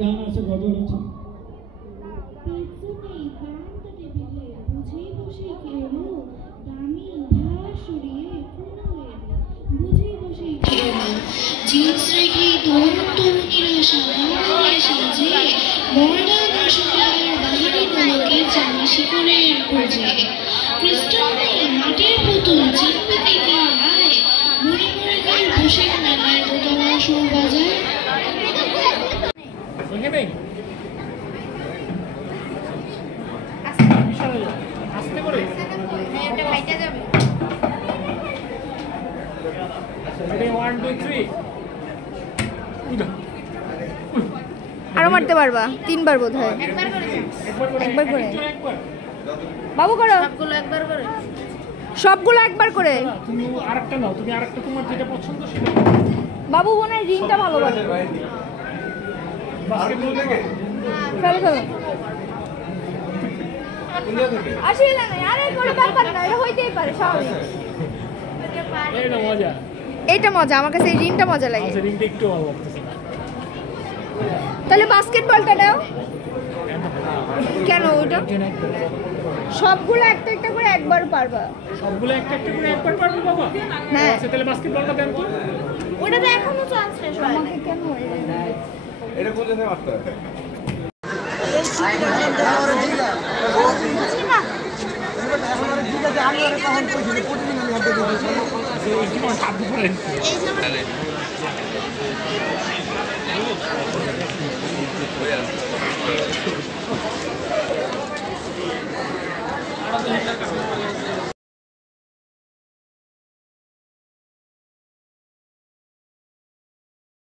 গান আছে, গজল আছে। জিন্স রেখে দৌড় নিরাশা সাজে মডার্ন সকালের বাহিনী গুলোকে জামা শিকড়ের খোঁজে ক্রিস্টাল নেই মাটির পুতুল চিনতে দিতে আয় মনে মনে গায়ে বসে মেলায় দোতলা সুর বাজায়। আস্তে করে এটা বাইটা যাবে। আরো মারতে পারবা, 3 বার বোধ হয়। একবার করে বাবু করো, সবগুলো একবার করে। তুমি আরেকটা নাও, তুমি আরেকটা তোমার যেটা পছন্দ সেটা। বাবু বোনের রিংটা ভালো বাজে। বাস্কেটবল থেকে ফেলো ফেলো অসুবিধা নাই, আরে কোনো ব্যাপার না, এটা হইতেই পারে, স্বাভাবিক। এটা মজা, এইটা মজা, আমার কাছে এই রিংটা মজা লাগে। আচ্ছা রিংটা একটু ভালো লাগতেছে। তাহলে বাস্কেটবলটা দাও। কেন ওটা? সবগুলো একটা একটা করে একবার পারবা? সবগুলো একটা একটা করে একবার পারবে বাবা? হ্যাঁ। আচ্ছা তাহলে বাস্কেটবলটা দেন তো। ওটা তো এখনো চান্স শেষ হয় না। কেন এটা কোথায় মারতে হবে?